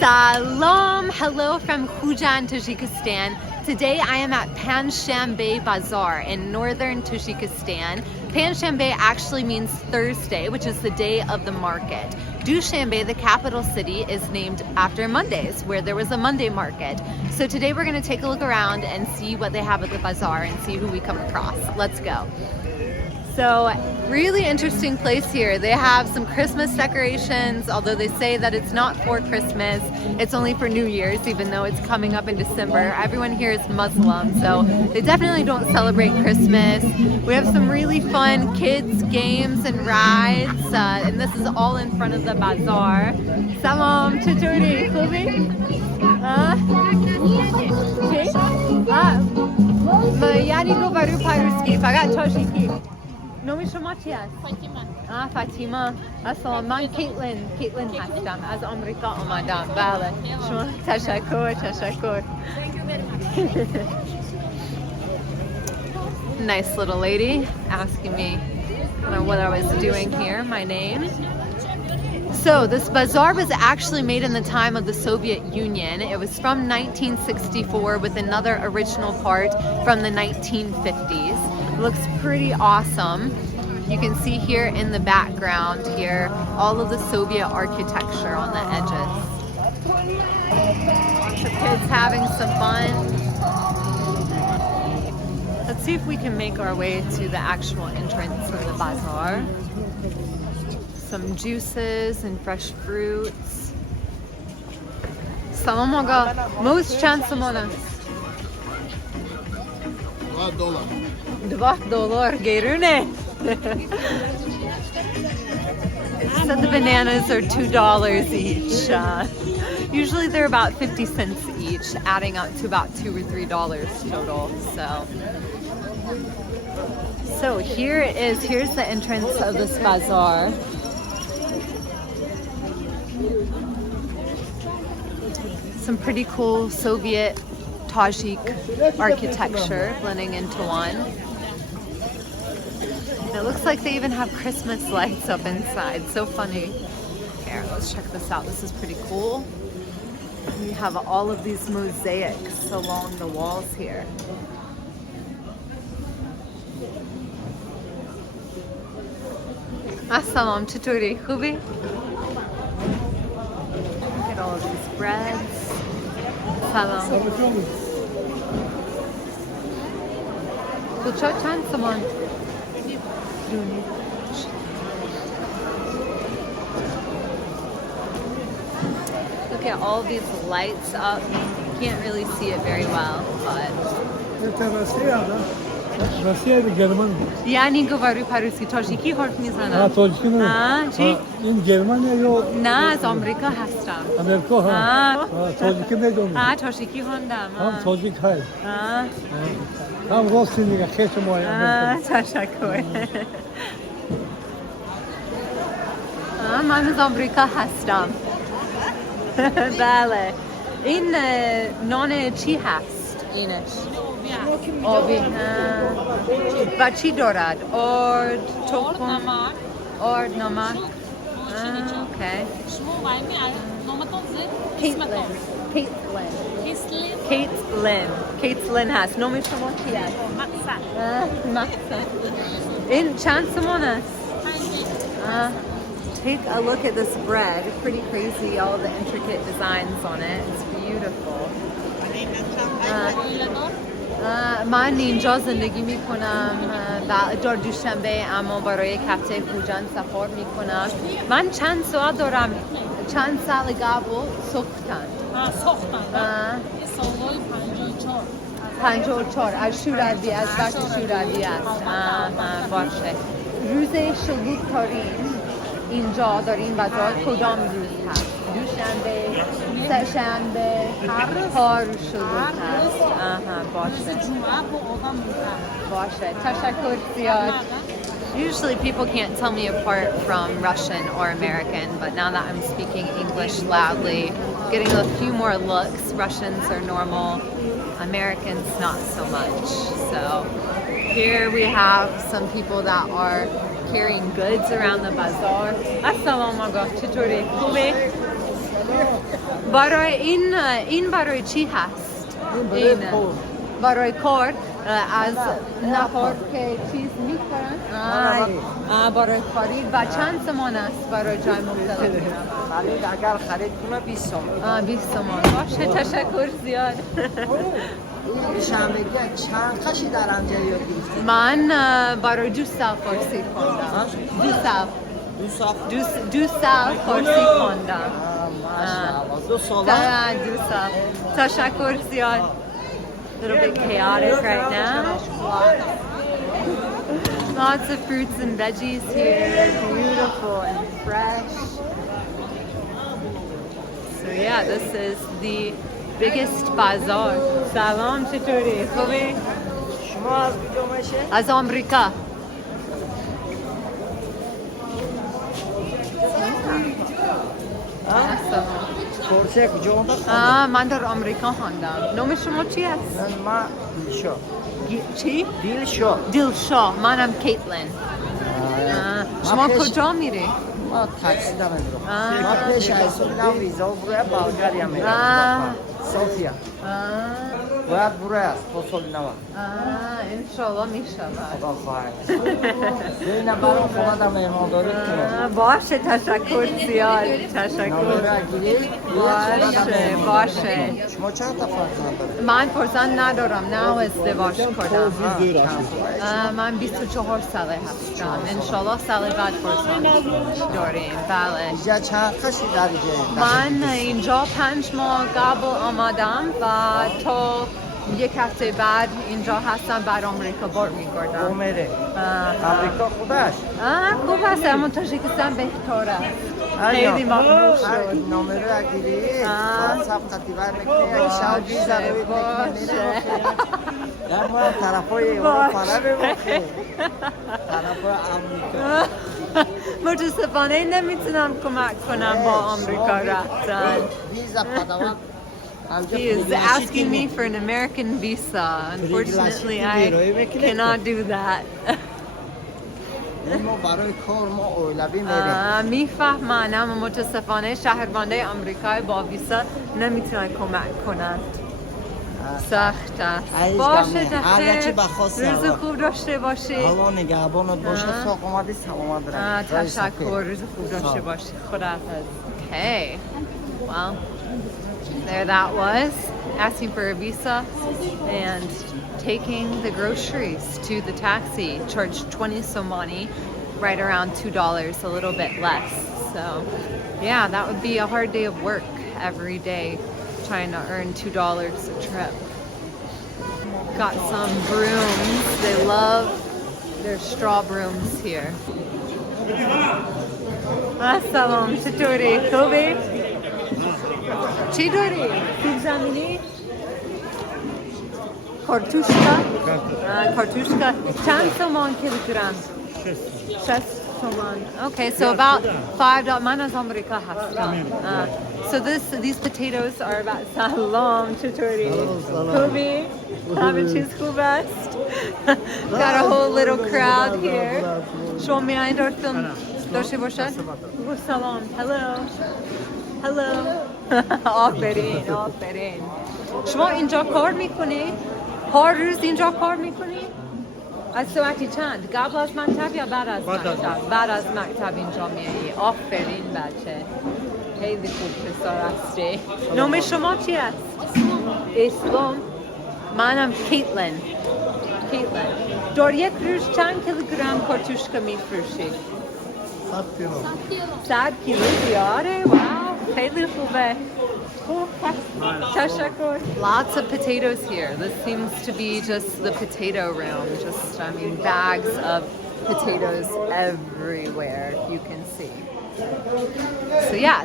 Salam, hello from Khujand, Tajikistan. Today I am at Panjshanbe Bazaar in northern Tajikistan. Panjshanbe actually means Thursday, which is the day of the market. Dushanbe, the capital city, is named after Mondays, where there was a Monday market. So today we're going to take a look around and see what they have at the bazaar and see who we come across. Let's go. So, really interesting place here. They have some Christmas decorations, although they say that it's not for Christmas. It's only for New Year's, even though it's coming up in December. Everyone here is Muslim, so they definitely don't celebrate Christmas. We have some really fun kids games and rides, and this is all in front of the bazaar. Salam, چطوری؟ خوبی؟ یعنی رو برای پروسکی فقط تاجیکی. نومی شما چی است؟ فاطیما. اصلا من کیتلین هستم، از آمریکا آمدم. بله شما تشکر. Nice little lady asking me what I was doing here, my name. So this bazaar was actually made in the time of the Soviet Union. It was from 1964 with another original part from the 1950s. It looks pretty awesome. You can see here in the background here all of the Soviet architecture on the edges. The kids having some fun. Let's see if we can make our way to the actual entrance of the bazaar. Some juices and fresh fruits. Salam aga. Most chance samana. $2 gerune. It said the bananas are $2 each. Usually they're about 50 cents each, adding up to about $2 or $3 total. So here's the entrance of this bazaar. Some pretty cool Soviet Tajik architecture blending into one. And it looks like they even have Christmas lights up inside. So funny. Here, let's check this out. This is pretty cool. We have all of these mosaics along the walls here. Assalam, چطوری؟ خوبی؟ Look at all of these breads. Salam. Kulcha chand saman. Look at all these lights up. You can't really see it very well, but یعنی گواری پروسی تاجیکی حرف میزنم. تاجیکی نه. چی؟ این گرمانه یا نه از آمریکا هستم. آمریکا ها. تاجیکی میدونم. تاجیکی هستم. هم تاجیک های. هم راستی میگه خیلی مایه. تشکر. من از آمریکا هستم. بله. این نان چی هست اینش؟ آبی. و چی دارد؟ آرد، تخم، آرد، نمک. اوکی. کیتلین هست. نام شما چی است؟ مقصد. این چند سمان است؟ Take a look at this bread. It's pretty crazy, all the intricate designs on it. It's beautiful. من اینجا زندگی میکنم در دوشنبه، اما برای کپته خوجند سفر میکنم. من چند سال دارم، چند سال قبل ساختن. سالهای 54 از شوروی، از وقت شوروی است. باشه. روز شلوغ ترین اینجا داریم بازار کدام روز هست؟ دوشنبه، سه‌شنبه، هر روز شلوغ هست. باشه. تشکر زیاد. Usually people can't tell me apart from Russian or American, but now that I'm speaking English loudly, getting a few more looks. Russians are normal, Americans not so much. So here we have some people that are carrying goods around the bazaar. Assalamu alaikum. چطوری؟ خوبه؟ برای این برای چی هست؟ این برای کار از نهار که چیز میکنن برای خرید و چند تومان است برای جای مختلف؟ خرید اگر خرید کنه 20 تومان. 20 تومان. باشه تشکر زیاد. شنبگی چند قشی در آنجا یاد گرفتی؟ من برای 2 سال فارسی خوندم. 2 سال فارسی خوندم. ماشاءالله 2 سال. 2 سال. تشکر زیاد. A little bit chaotic right now. Lots of fruits and veggies here, beautiful and fresh. So yeah, this is the biggest bazaar. Salam چطوری؟ خوبی؟ شما از کجا میشه؟ از آمریکا. کورس کجا اومد؟ من در آمریکا خواندم. نام شما چی است؟ من دیلشا. چی؟ دیلشا. دیلشا. منم کیتلین. شما کجا میری؟ ما تاکسی دا میرم. ما پیش از اون ویزا برای بلغاریا میرم. صوفیا. باید برای پاسپورت نوا. انشالله میشود. خدا خواهد. زینا برام خدا مهمانداری کنه. باشه تشکر زیاد. تشکر. باشه. شما چند تا فرزند دارید؟ من فرزند ندارم. نه ازدواج کردم. من 24 ساله هستم. انشالله سال بعد فرزند داریم. بله. اینجا چند قشی داری؟ من اینجا 5 ماه قبل آمدم و تا 1 هفته بعد اینجا هستم. بر آمریکا بار میگردم. اومده. آمریکا خودش؟ خوب است اما تاجیکستان بهتر است. خیلی ممنون شد. نمره اگیری صفحه دیوار میکنی شاید ویزا رو میکنی در ما طرفای اروپا رو ببخی طرفای آمریکا متاسفانه نمیتونم کمک کنم با آمریکا رفتن. ویزا پدوان He is asking me for an American visa. Unfortunately, I cannot do that. ما برای کار ما اولوی میریم. میفهمن اما متاسفانه شهروندای آمریکایی با ویزا نمیتونن کمک کنند. سخت است. باشه دخیر. روز خوب داشته باشی. حالا نگهبانت باشه. ساق اومدی سلامت برم. تشکر. روز خوب داشته باشی. خداحافظ. Okay. Well, there that was, asking for a visa and taking the groceries to the taxi. Charged 20 somani, right around $2, a little bit less. So yeah, that would be a hard day of work every day, trying to earn $2 a trip. Got some brooms. They love their straw brooms here. Assalam, چطوری؟ خوبی؟ چی داری؟ سیب زمینی؟ کارتوشکا؟ کارتوشکا. چند تومان کیلوگرم؟ 6 تومان. Okay, so about $5. من از آمریکا هستم. So these potatoes are about salam چطوری؟ خوبی؟ همه چیز خوب است؟ Got a whole little crowd here. شما میایین در فیلم داشته باشد؟ سلام. Hello. آفرین. شما اینجا کار میکنی؟ هر روز اینجا کار میکنی؟ از ساعتی چند؟ قبل از مکتب یا بعد از مکتب؟ بعد از مکتب اینجا میایی. آفرین بچه. خیلی خوب پسر هستی. نام شما چی است؟ اسلام. منم کیتلین. در یک روز چند کیلوگرم کارتوشکا میفروشی؟ 100 کیلو زیاده؟ واو. خیلی خوبه. تشکر. Lots of potatoes here. This seems to be just the potato room. Just, I mean, bags of potatoes everywhere, you can see. So yeah,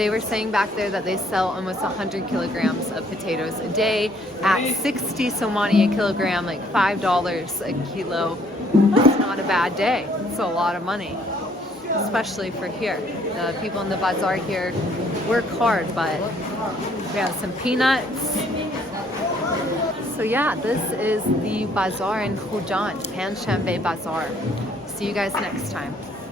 they were saying back there that they sell almost 100 kilograms of potatoes a day at 60 somani a kilogram, like $5 a kilo. That's not a bad day. It's a lot of money, especially for here. The people in the bazaar here work hard, but we have some peanuts. So yeah, this is the bazaar in Khujand, Panjshanbe Bazaar. See you guys next time.